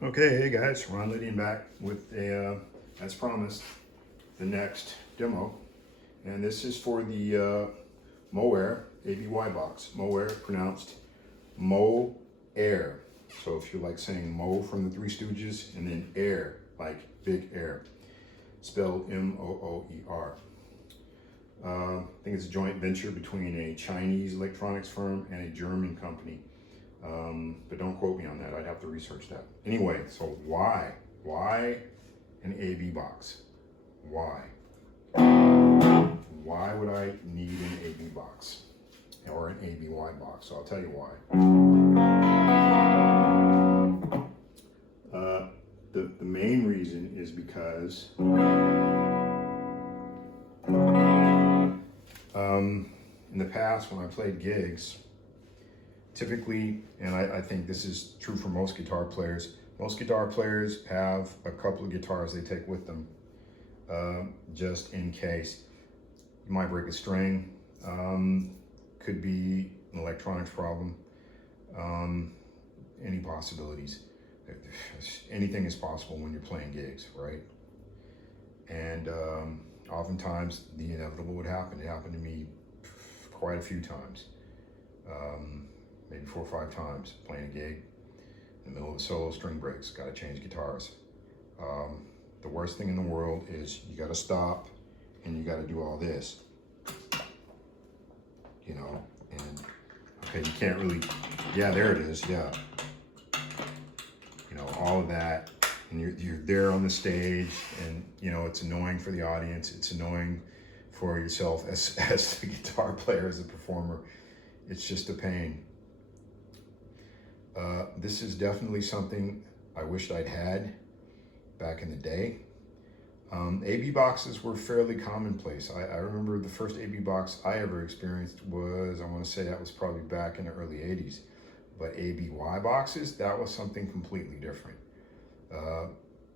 Okay, hey guys, Ron Lydian back with as promised, the next demo. And this is for the Mooer ABY box. Mooer, pronounced Mo-air. So if you like saying Mo from the Three Stooges, and then air, like big air, spelled M-O-O-E-R. I think it's a joint venture between a Chinese electronics firm and a German company. But don't quote me on that. I'd have to research that. Anyway, so why? Why an AB box? Why? Why would I need an AB box or an ABY box? So I'll tell you why. The main reason is because in the past when I played gigs, typically, and I think this is true for most guitar players have a couple of guitars they take with them, just in case. You might break a string, could be an electronics problem, any possibilities. Anything is possible when you're playing gigs, right? And oftentimes the inevitable would happen. It happened to me quite a few times. Maybe 4 or 5 times playing a gig. In the middle of a solo, string breaks, gotta change guitars. The worst thing in the world is you gotta stop and you gotta do all this. You know, and okay, you can't really, yeah, there it is, yeah. You know, all of that, and you're there on the stage, and you know, it's annoying for the audience, it's annoying for yourself as the guitar player, as a performer. It's just a pain. This is definitely something I wished I'd had back in the day. AB boxes were fairly commonplace. I remember the first AB box I ever experienced was, I want to say that was probably back in the early 80s. But ABY boxes, that was something completely different.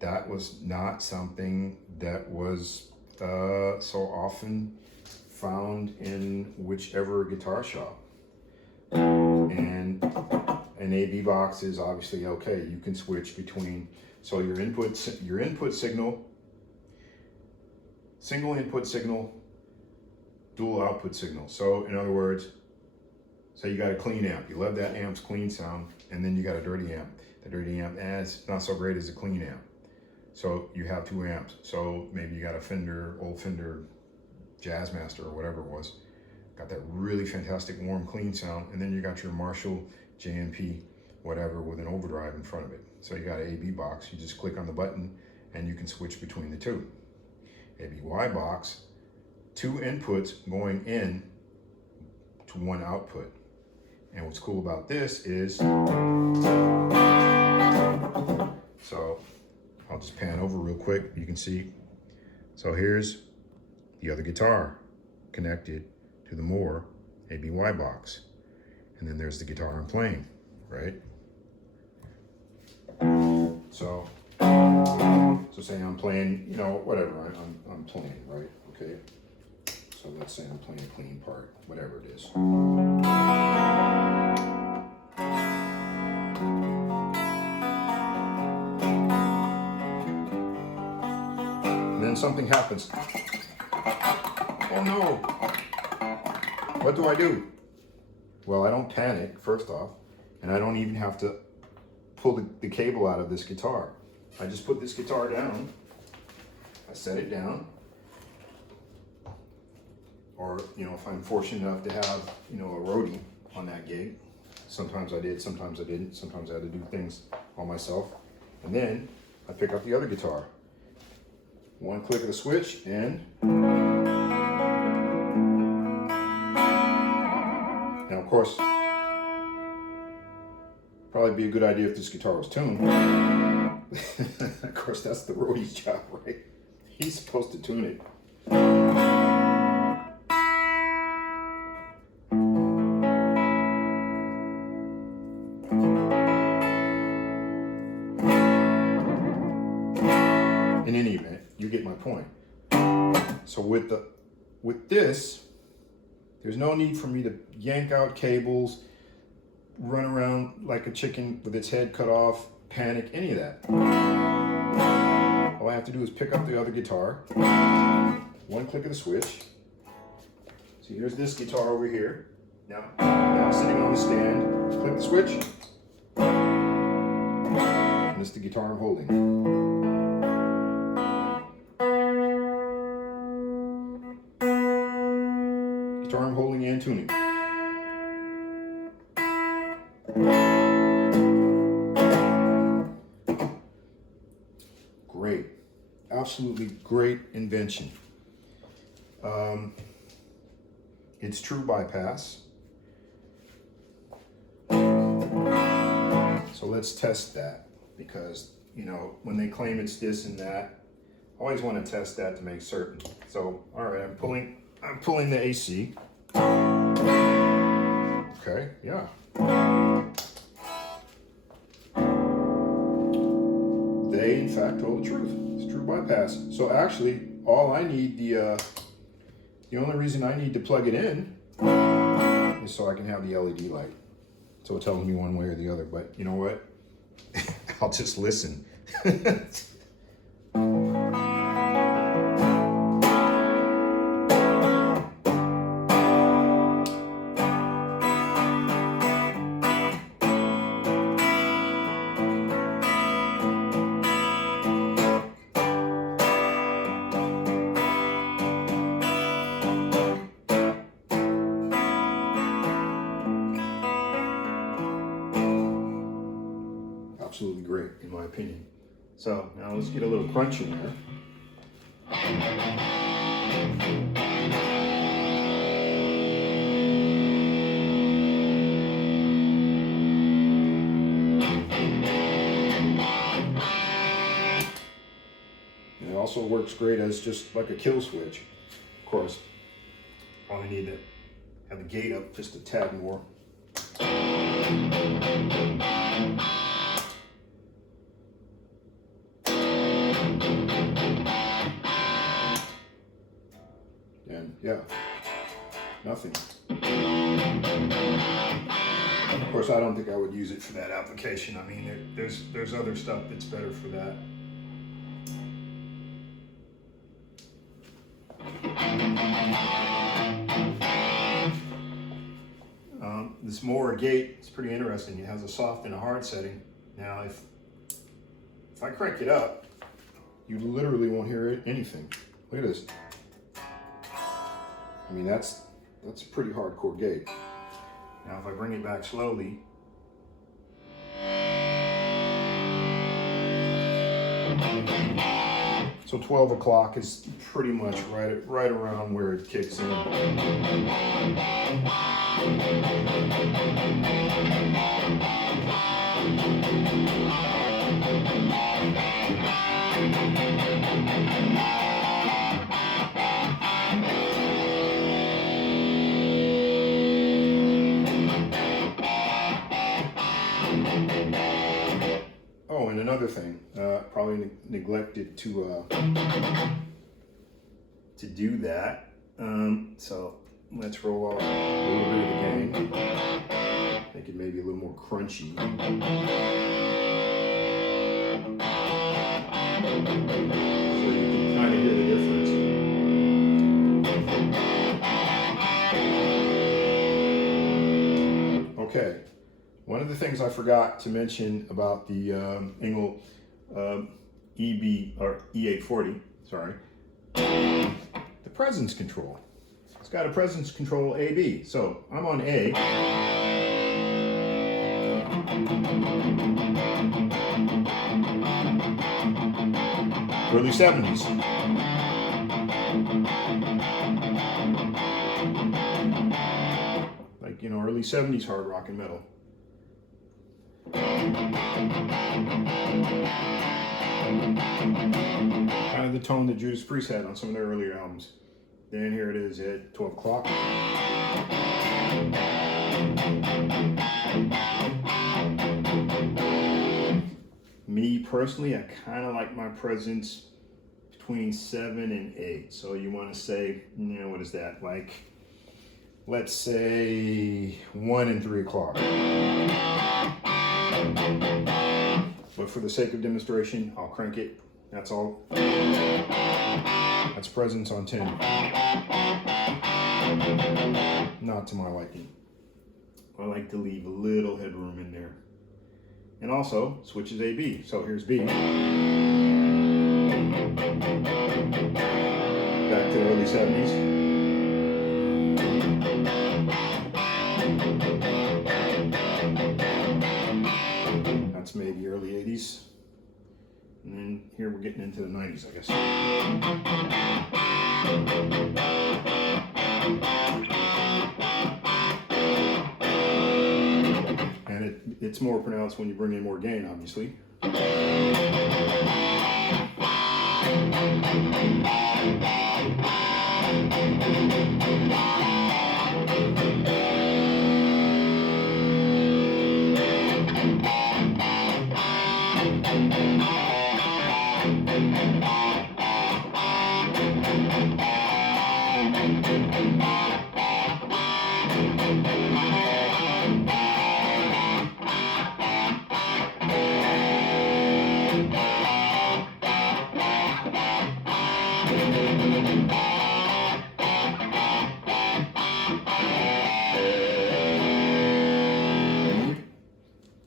That was not something that was so often found in whichever guitar shop. And an AB box is obviously okay. You can switch between, so your input signal, single input signal, dual output signal. So in other words, say you got a clean amp, you love that amp's clean sound, and then you got a dirty amp. The dirty amp, it's not so great as a clean amp. So you have 2 amps. So maybe you got a Fender, old Fender Jazzmaster or whatever it was. Got that really fantastic warm clean sound, and then you got your Marshall JMP whatever with an overdrive in front of it. So you got an AB box, you just click on the button and you can switch between the two. ABY box, 2 inputs going in to 1 output. And what's cool about this is, so I'll just pan over real quick, you can see. So here's the other guitar connected to the Mooer ABY box. And then there's the guitar I'm playing, right? So say I'm playing, you know, whatever, I'm playing, right? Okay. So let's say I'm playing a clean part, whatever it is. And then something happens. Oh no! What do I do? Well, I don't panic, first off, and I don't even have to pull the cable out of this guitar. I just put this guitar down, I set it down, or, you know, if I'm fortunate enough to have, you know, a roadie on that gig, sometimes I did, sometimes I didn't, sometimes I had to do things all myself, and then I pick up the other guitar. 1 click of the switch, and now, of course, probably be a good idea if this guitar was tuned. Of course, that's the roadie's job, right? He's supposed to tune it. In any event, you get my point. So with this, there's no need for me to yank out cables, run around like a chicken with its head cut off, panic, any of that. All I have to do is pick up the other guitar, one click of the switch. So here's this guitar over here. Now sitting on the stand, click the switch, and this is the guitar I'm holding. Guitar I'm holding and tuning. Great, absolutely great invention. It's true bypass. So let's test that, because you know when they claim it's this and that, I always want to test that to make certain. So all right, I'm pulling the AC. Okay, yeah. They in fact told the truth. It's true bypass. So actually, all I need the only reason I need to plug it in is so I can have the LED light. So it tells me one way or the other, but you know what? I'll just listen. Absolutely great, in my opinion. So now let's get a little crunch in there. And it also works great as just like a kill switch. Of course, probably need to have the gate up just a tad more. And yeah, nothing. Of course, I don't think I would use it for that application. I mean, there's other stuff that's better for that. This Mooer gate is pretty interesting. It has a soft and a hard setting. Now, if I crank it up, you literally won't hear anything. Look at this. I mean, that's a pretty hardcore gate. Now, if I bring it back slowly, so 12 o'clock is pretty much right around where it kicks in. Oh, and another thing, probably neglected to do that. So let's roll off a little bit of the gain, make it maybe a little more crunchy. So you can kind of hear the difference. Okay. One of the things I forgot to mention about the Engel EB or E840, sorry, the presence control. It's got a presence control AB. So I'm on A. Early 70s. Like, you know, early 70s hard rock and metal. Kind of the tone that Judas Priest had on some of their earlier albums. Then here it is at 12 o'clock. Me personally, I kind of like my presence between 7 and 8. So you want to say, you know, what is that? Like, let's say 1 and 3 o'clock. but for the sake of demonstration, I'll crank it. That's all. That's presence on 10. Not to my liking. I like to leave a little headroom in there. And also, switches AB. So here's B. Back to the early 70s. That's maybe early 80s. And then here we're getting into the 90s, I guess. And it's more pronounced when you bring in more gain, obviously.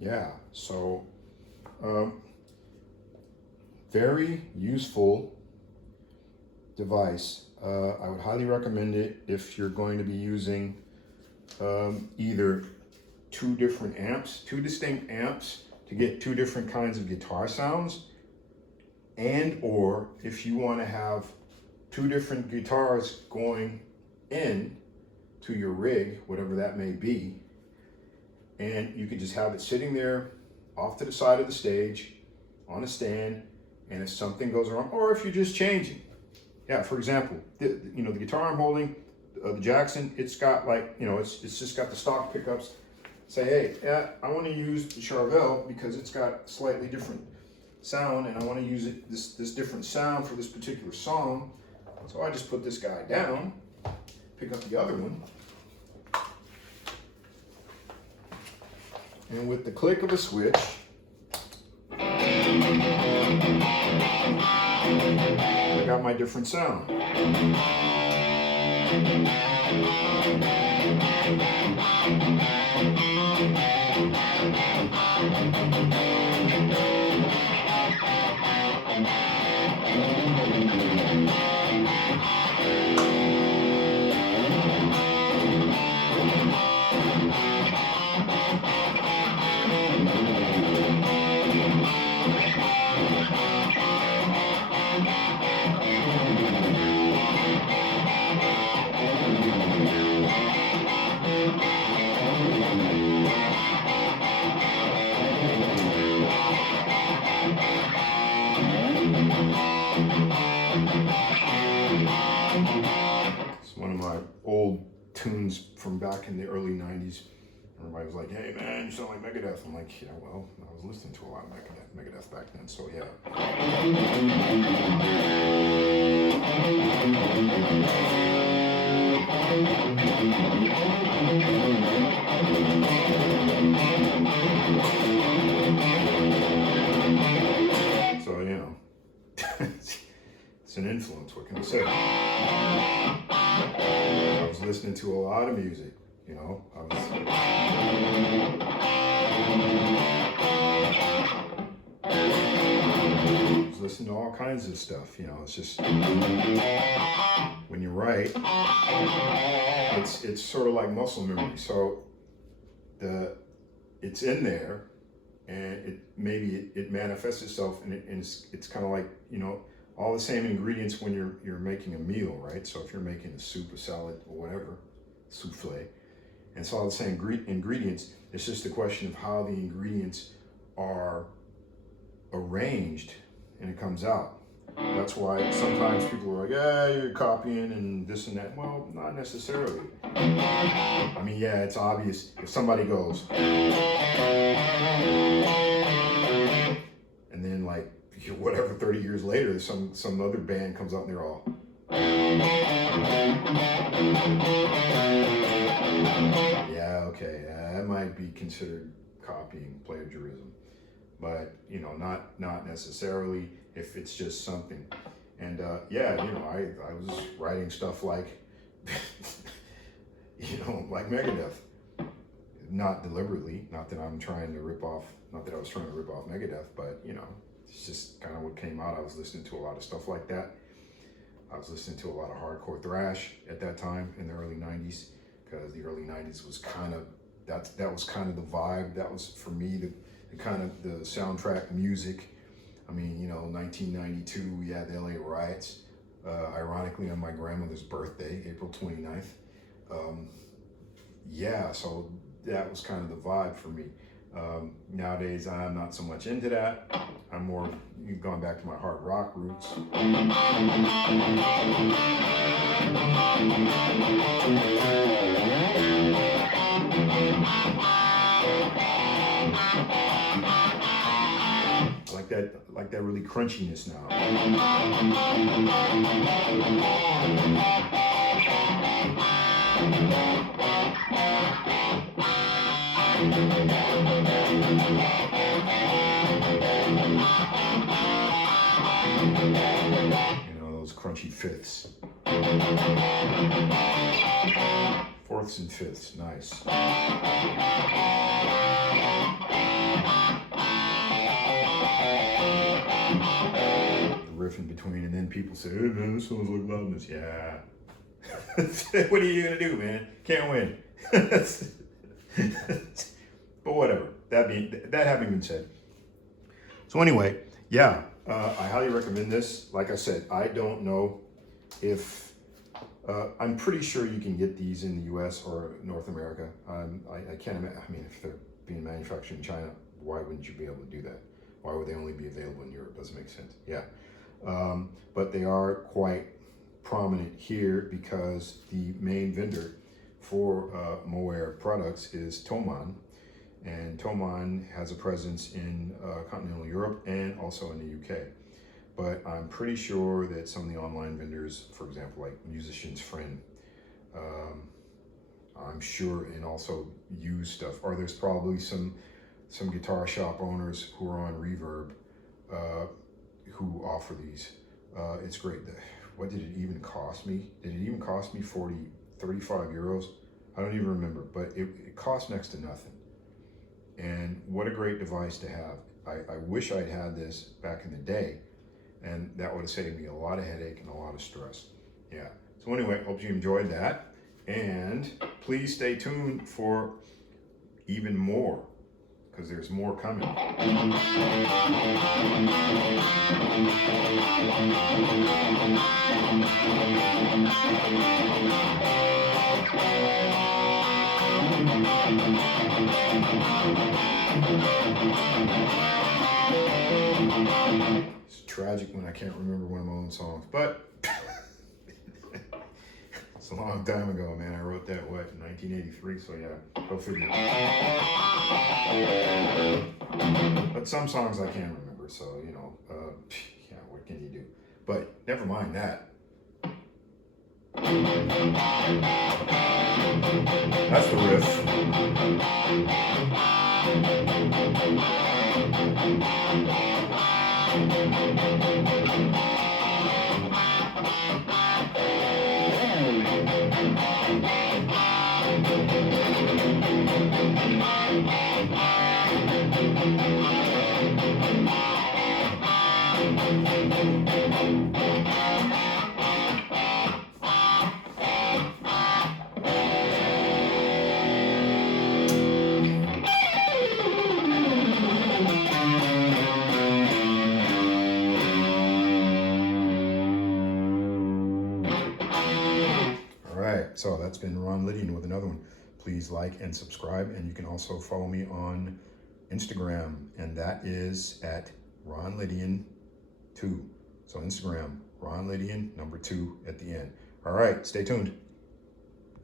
Yeah, so very useful device. I would highly recommend it if you're going to be using either two distinct amps to get two different kinds of guitar sounds, and or if you want to have two different guitars going in to your rig, whatever that may be, and you could just have it sitting there off to the side of the stage on a stand, and if something goes wrong, or if you're just changing. Yeah, for example, the guitar I'm holding, the Jackson, it's got like, it's just got the stock pickups. Say, hey, yeah, I want to use the Charvel because it's got slightly different sound, and I want to use it this different sound for this particular song. So I just put this guy down, pick up the other one, and with the click of a switch, I got my different sound. It's one of my old tunes from back in the early 90s. Everybody was like, hey man, you sound like Megadeth. I'm like, yeah, well, I was listening to a lot of Megadeth back then, so yeah. So, it's an influence, what can I say? I was listening to a lot of music, I was listening to all kinds of stuff, it's just, when you write, it's sort of like muscle memory. So it's in there, and it manifests itself, and it's kind of like, all the same ingredients when you're making a meal, right? So if you're making a soup, a salad, or whatever, souffle, and it's all the same ingredients. It's just a question of how the ingredients are arranged, and it comes out. That's why sometimes people are like, yeah, you're copying and this and that. Well, not necessarily. I mean, yeah, it's obvious if somebody goes, and then like, whatever, 30 years later, some other band comes out and they're all, yeah, okay, that might be considered copying, plagiarism. but you know, not necessarily if it's just something. And yeah, you know, I was writing stuff like, you know, like Megadeth, not deliberately, not that I'm trying to rip off, not that I was trying to rip off Megadeth, but you know, it's just kind of what came out. I was listening to a lot of stuff like that. I was listening to a lot of hardcore thrash at that time in the early 90s, because the early 90s was kind of, that was kind of the vibe. That was for me the kind of the soundtrack music. I mean, you know, 1992, we had the LA riots, ironically on my grandmother's birthday, April 29th. Yeah, so that was kind of the vibe for me. Nowadays, I'm not so much into that. I'm more going back to my hard rock roots. Like that really crunchiness now. You know, those crunchy fifths. Fourths and fifths, nice. Riff in between, and then people say, hey man, this sounds like loudness. Yeah. What are you gonna do, man? Can't win. But whatever. That having been said. So anyway, yeah, I highly recommend this. Like I said, I don't know if I'm pretty sure you can get these in the U.S. or North America. I can't imagine. I mean, if they're being manufactured in China, why wouldn't you be able to do that? Why would they only be available in Europe? Doesn't make sense. Yeah. But they are quite prominent here because the main vendor for Mooer products is Thomann, and Thomann has a presence in continental Europe and also in the UK. But I'm pretty sure that some of the online vendors, for example, like Musician's Friend, I'm sure, and also used stuff, or there's probably some guitar shop owners who are on Reverb who offer these. It's great. What did it even cost me? Did it even cost me 35 euros? I don't even remember, but it cost next to nothing. And what a great device to have. I wish I'd had this back in the day, and that would have saved me a lot of headache and a lot of stress. Yeah. So anyway, hope you enjoyed that. And please stay tuned for even more, because there's more coming. It's tragic when I can't remember one of my own songs, but it's a long time ago, man. I wrote that, what, in 1983, so yeah, go figure. But some songs I can't remember, so, you know, yeah, what can you do? But never mind that. That's the riff. So that's been Ron Lydian with another one. Please like and subscribe, and you can also follow me on Instagram, and that is at Ron Lydian 2. So Instagram, Ron Lydian, number 2 at the end. All right, stay tuned.